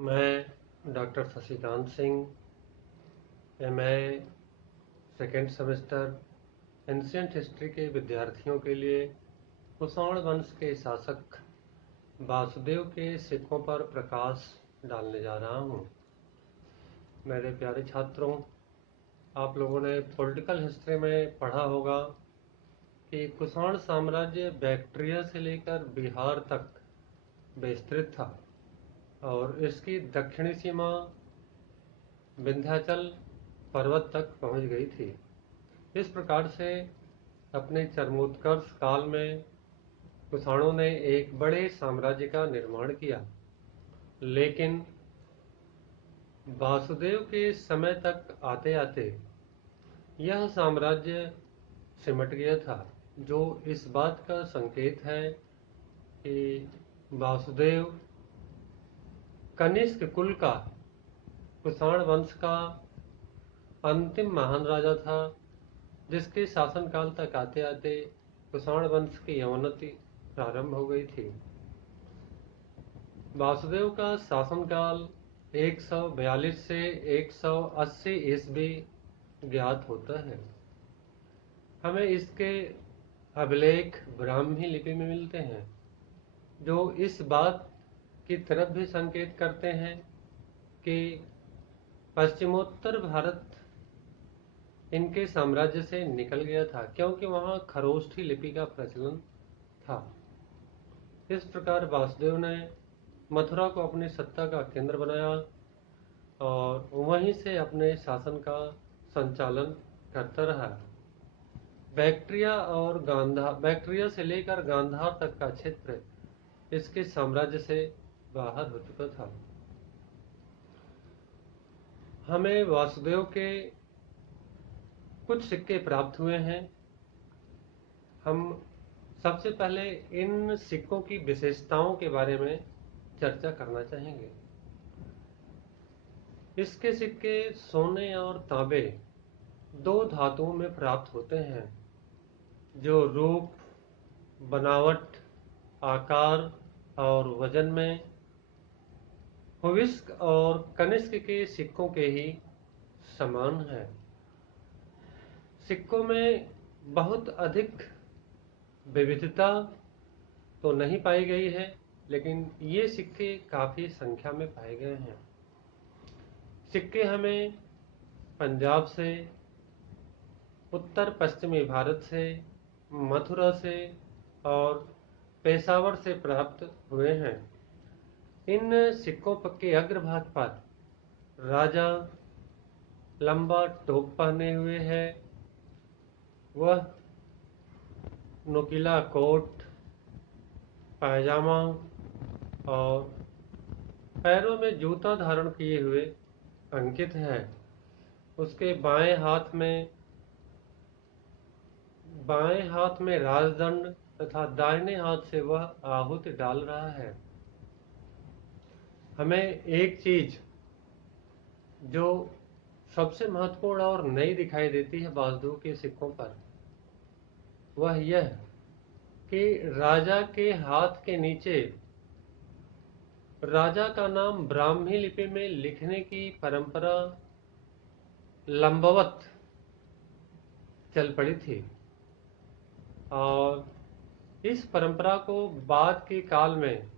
मैं doctor Shashikant Singh MA second semester ancient history के विद्यार्थियों के लिए कुषाण वंश के शासक वासुदेव के सिक्कों पर प्रकाश डालने जा रहा हूँ। मेरे प्यारे छात्रों, आप लोगों ने पॉलिटिकल हिस्ट्री में पढ़ा होगा कि कुषाण साम्राज्य बैक्ट्रिया से लेकर बिहार तक विस्तृत था और इसकी दक्षिणी सीमा विंध्याचल पर्वत तक पहुंच गई थी। इस प्रकार से अपने चरमोत्कर्ष काल में कुषाणों ने एक बड़े साम्राज्य का निर्माण किया, लेकिन वासुदेव के समय तक आते आते यह साम्राज्य सिमट गया था, जो इस बात का संकेत है कि वासुदेव कनिष्क कुल का कुषाण वंश का अंतिम महान राजा था, जिसके शासनकाल तक आते आते कुषाण वंश की अवनति प्रारंभ हो गई थी। वासुदेव का शासनकाल 142 से 180 ईस्वी ज्ञात होता है। हमें इसके अभिलेख ब्राह्मी लिपि में मिलते हैं, जो इस बात की तरफ भी संकेत करते हैं कि पश्चिमोत्तर भारत इनके साम्राज्य से निकल गया था, क्योंकि वहां खरोष्ठी लिपि का प्रचलन था। इस प्रकार वासुदेव ने मथुरा को अपनी सत्ता का केंद्र बनाया और वहीं से अपने शासन का संचालन करता रहा। बैक्ट्रिया से लेकर गांधार तक का क्षेत्र इसके साम्राज्य से बाहर हो चुका था। हमें वासुदेव के कुछ सिक्के प्राप्त हुए हैं। हम सबसे पहले इन सिक्कों की विशेषताओं के बारे में चर्चा करना चाहेंगे। इसके सिक्के सोने और तांबे दो धातुओं में प्राप्त होते हैं, जो रूप, बनावट, आकार और वजन में हुविस्क और कनिष्क के सिक्कों के ही समान है। सिक्कों में बहुत अधिक विविधता तो नहीं पाई गई है, लेकिन ये सिक्के काफ़ी संख्या में पाए गए हैं। सिक्के हमें पंजाब से, उत्तर पश्चिमी भारत से, मथुरा से और पेशावर से प्राप्त हुए हैं। इन सिक्कों के अग्रभाग पर राजा लंबा टोप पहने हुए है। वह नुकीला कोट, पायजामा और पैरों में जूता धारण किए हुए अंकित है। उसके बाएं हाथ में राजदंड तथा दाहिने हाथ से वह आहुति डाल रहा है। हमें एक चीज जो सबसे महत्वपूर्ण और नई दिखाई देती है वासुदेव के सिक्कों पर, वह यह कि राजा के हाथ के नीचे राजा का नाम ब्राह्मी लिपि में लिखने की परंपरा लंबवत चल पड़ी थी और इस परंपरा को बाद के काल में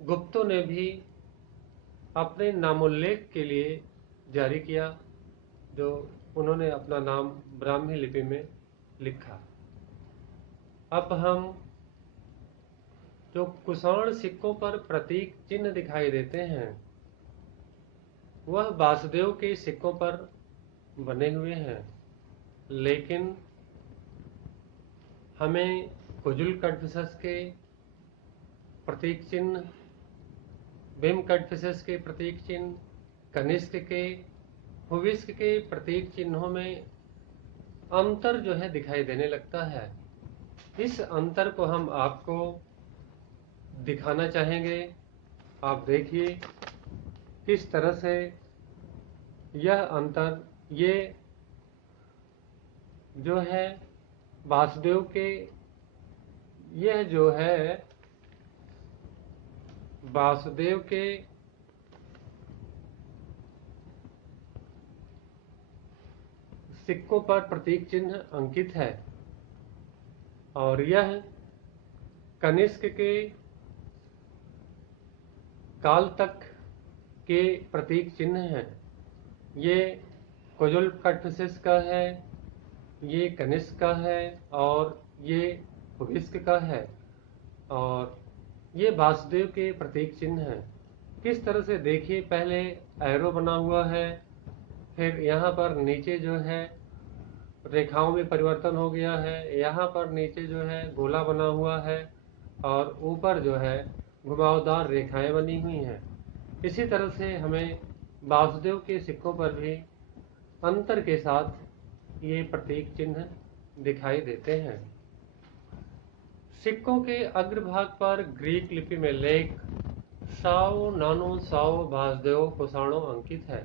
गुप्तों ने भी अपने नामोल्लेख के लिए जारी किया, जो उन्होंने अपना नाम ब्राह्मी लिपि में लिखा। अब हम जो कुषाण सिक्कों पर प्रतीक चिन्ह दिखाई देते हैं, वह वासुदेव के सिक्कों पर बने हुए हैं, लेकिन हमें कुजुल कड़फिसस के प्रतीक चिन्ह, भीम कड़फिसस के प्रतीक चिन्ह, कनिष्क के, हुविस्क के प्रतीक चिन्हों में अंतर जो है दिखाई देने लगता है। इस अंतर को हम आपको दिखाना चाहेंगे। आप देखिए किस तरह से यह अंतर, ये जो है वासुदेव के, यह जो है वासुदेव के सिक्कों पर प्रतीक चिन्ह अंकित है और यह कनिष्क के काल तक के प्रतीक चिन्ह हैं। ये कुजुल्कटफिसिस का है, ये कनिष्क का है और ये हुविस्क का है और ये वासुदेव के प्रतीक चिन्ह हैं। किस तरह से देखिए, पहले एरो बना हुआ है, फिर यहाँ पर नीचे जो है रेखाओं में परिवर्तन हो गया है, यहाँ पर नीचे जो है गोला बना हुआ है और ऊपर जो है घुमावदार रेखाएं बनी हुई हैं। इसी तरह से हमें वासुदेव के सिक्कों पर भी अंतर के साथ ये प्रतीक चिन्ह दिखाई देते हैं। सिक्कों के अग्रभाग पर ग्रीक लिपि में लेख साओ नानो साओ वासुदेव कुषाणो अंकित है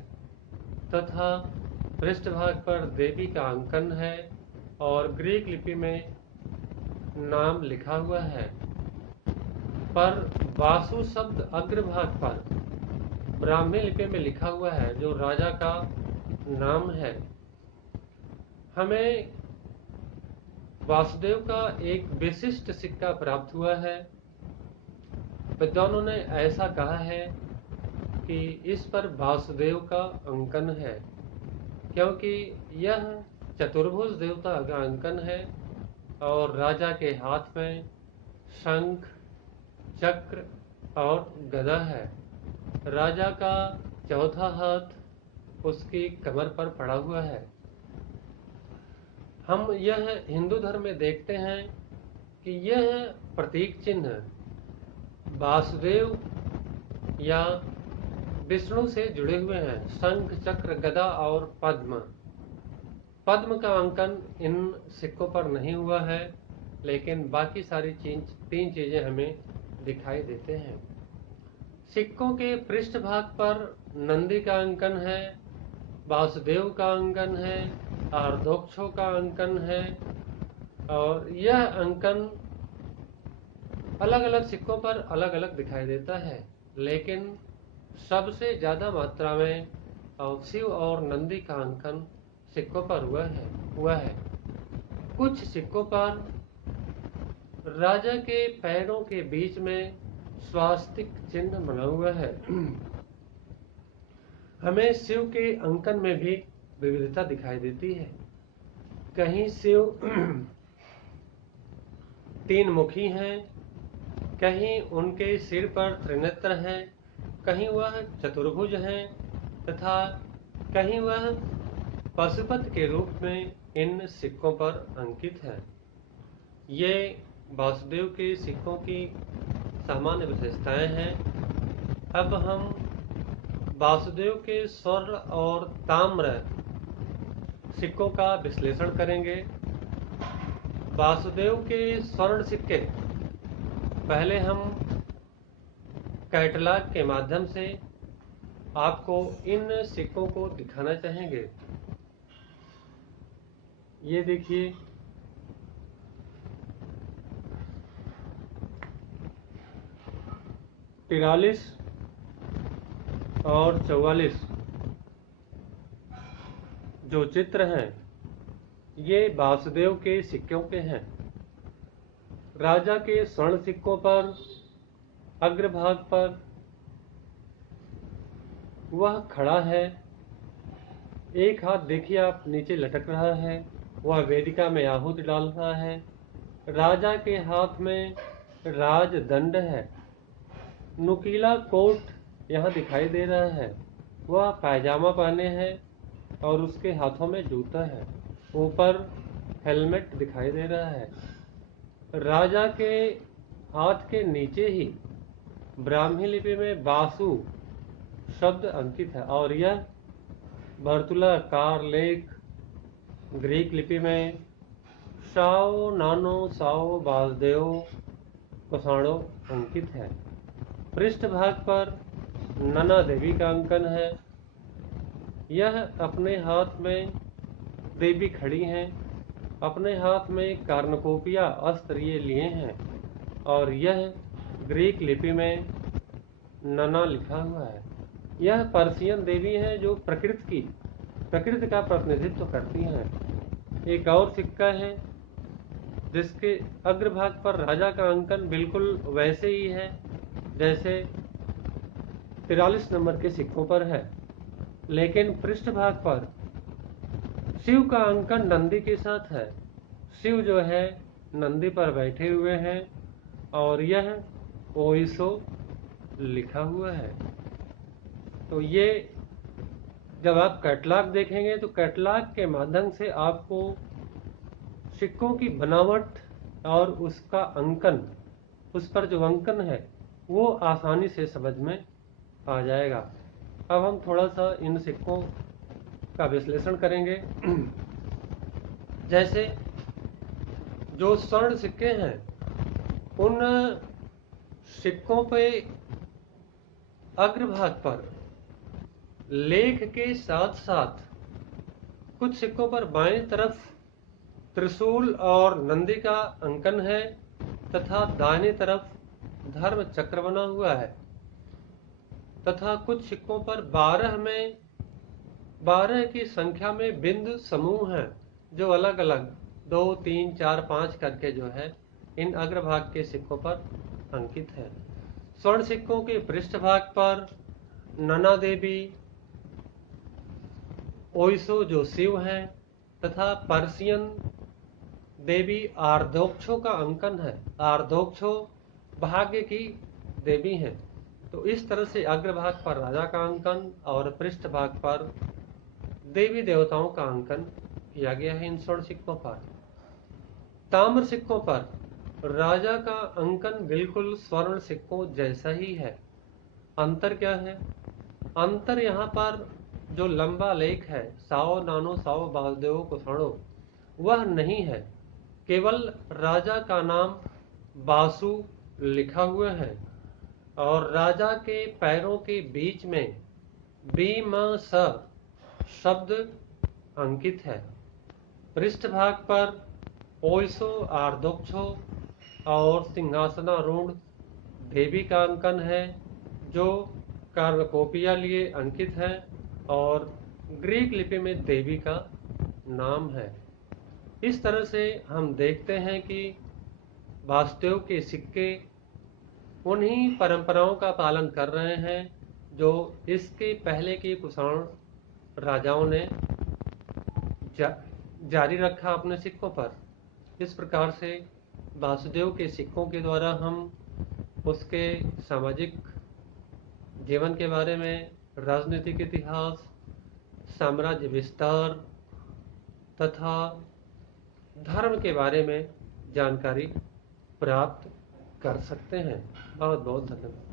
तथा पृष्ठभाग पर देवी का अंकन है और ग्रीक लिपि में नाम लिखा हुआ है। पर वासु शब्द अग्रभाग पर ब्राह्मी लिपि में लिखा हुआ है जो राजा का नाम है। हमें वासुदेव का एक विशिष्ट सिक्का प्राप्त हुआ है। विद्वानों ने ऐसा कहा है कि इस पर वासुदेव का अंकन है क्योंकि यह चतुर्भुज देवता का अंकन है और राजा के हाथ में शंख, चक्र और गदा है। राजा का चौथा हाथ उसकी कमर पर पड़ा हुआ है। हम यह हिंदू धर्म में देखते हैं कि यह प्रतीक चिन्ह वासुदेव या विष्णु से जुड़े हुए हैं। शंख, चक्र, गदा और पद्म। पद्म का अंकन इन सिक्कों पर नहीं हुआ है, लेकिन बाकी सारी तीन चीजें हमें दिखाई देते हैं। सिक्कों के पृष्ठभाग पर नंदी का अंकन है, वासुदेव का अंकन है, आर्दोक्षों का अंकन है और यह अंकन अलग अलग सिक्कों पर अलग अलग दिखाई देता है, लेकिन सबसे ज्यादा मात्रा में शिव और नंदी का अंकन सिक्कों पर हुआ है। कुछ सिक्कों पर राजा के पैरों के बीच में स्वास्तिक चिन्ह बना हुआ है। हमें शिव के अंकन में भी विविधता दिखाई देती है। कहीं शिव तीन मुखी हैं, कहीं उनके सिर पर त्रिनेत्र हैं, कहीं वह चतुर्भुज हैं तथा कहीं वह पशुपति के रूप में इन सिक्कों पर अंकित है। ये वासुदेव के सिक्कों की सामान्य विशेषताएं हैं। अब हम वासुदेव के स्वर्ण और ताम्र सिक्कों का विश्लेषण करेंगे। वासुदेव के स्वर्ण सिक्के पहले हम कैटलॉग के माध्यम से आपको इन सिक्कों को दिखाना चाहेंगे। ये देखिए, तिरालीस और 44 जो चित्र हैं ये वासुदेव के सिक्कों के हैं। राजा के स्वर्ण सिक्कों पर अग्रभाग पर वह खड़ा है, एक हाथ देखिए आप नीचे लटक रहा है, वह वेदिका में आहुति डाल रहा है। राजा के हाथ में राजदंड है, नुकीला कोट यहाँ दिखाई दे रहा है, वह पायजामा पहने हैं और उसके हाथों में जूता है, ऊपर हेलमेट दिखाई दे रहा है। राजा के हाथ के नीचे ही ब्राह्मी लिपि में वासु शब्द अंकित है और यह वर्तुलाकार लेख ग्रीक लिपि में साओ नानो साओ वासुदेव कुषाणो अंकित है। पृष्ठभाग पर नना देवी का अंकन है। यह अपने हाथ में देवी खड़ी हैं, अपने हाथ में कार्नकोपिया अस्त्र ये लिए हैं और यह ग्रीक लिपि में नना लिखा हुआ है। यह पर्शियन देवी हैं जो प्रकृति की प्रकृति का प्रतिनिधित्व करती हैं। एक और सिक्का है जिसके अग्रभाग पर राजा का अंकन बिल्कुल वैसे ही है जैसे 43 नंबर के सिक्कों पर है, लेकिन पृष्ठभाग पर शिव का अंकन नंदी के साथ है। शिव जो है नंदी पर बैठे हुए हैं और यह ओइसो लिखा हुआ है। तो ये जब आप कैटलॉग देखेंगे तो कैटलॉग के माध्यम से आपको सिक्कों की बनावट और उसका अंकन, उस पर जो अंकन है वो आसानी से समझ में आ जाएगा। अब हम थोड़ा सा इन सिक्कों का विश्लेषण करेंगे। जैसे जो स्वर्ण सिक्के हैं उन सिक्कों पे अग्रभाग पर लेख के साथ साथ कुछ सिक्कों पर बाएं तरफ त्रिशूल और नंदी का अंकन है तथा दाहिने तरफ धर्म चक्र बना हुआ है तथा कुछ सिक्कों पर 12 की संख्या में बिंदु समूह हैं जो अलग अलग 2, 3, 4, 5 करके जो है इन अग्रभाग के सिक्कों पर अंकित है। स्वर्ण सिक्कों के पृष्ठभाग पर नना देवी, ओइसो जो शिव हैं तथा पर्शियन देवी आर्धोक्षो का अंकन है। आर्धोक्षो भाग्य की देवी हैं। तो इस तरह से अग्रभाग पर राजा का अंकन और पृष्ठभाग पर देवी देवताओं का अंकन किया गया है इन स्वर्ण सिक्कों पर। ताम्र सिक्कों पर राजा का अंकन बिल्कुल स्वर्ण सिक्कों जैसा ही है। अंतर क्या है? अंतर यहाँ पर जो लंबा लेख है साओ नानो साओ वासुदेव कुषाणो, वह नहीं है। केवल राजा का नाम बासु लिखा हुआ है और राजा के पैरों के बीच में बीम स शब्द अंकित है। पृष्ठभाग पर ओइसो आर्धोक्षो और सिंहासनारूढ़ देवी का अंकन है जो कार्नकोपिया लिए अंकित है और ग्रीक लिपि में देवी का नाम है। इस तरह से हम देखते हैं कि वासुदेव के सिक्के उन्हीं परंपराओं का पालन कर रहे हैं जो इसके पहले के कुषाण राजाओं ने जारी रखा अपने सिक्कों पर। इस प्रकार से वासुदेव के सिक्कों के द्वारा हम उसके सामाजिक जीवन के बारे में, राजनीतिक इतिहास, साम्राज्य विस्तार तथा धर्म के बारे में जानकारी प्राप्त कर सकते हैं। बहुत बहुत धन्यवाद।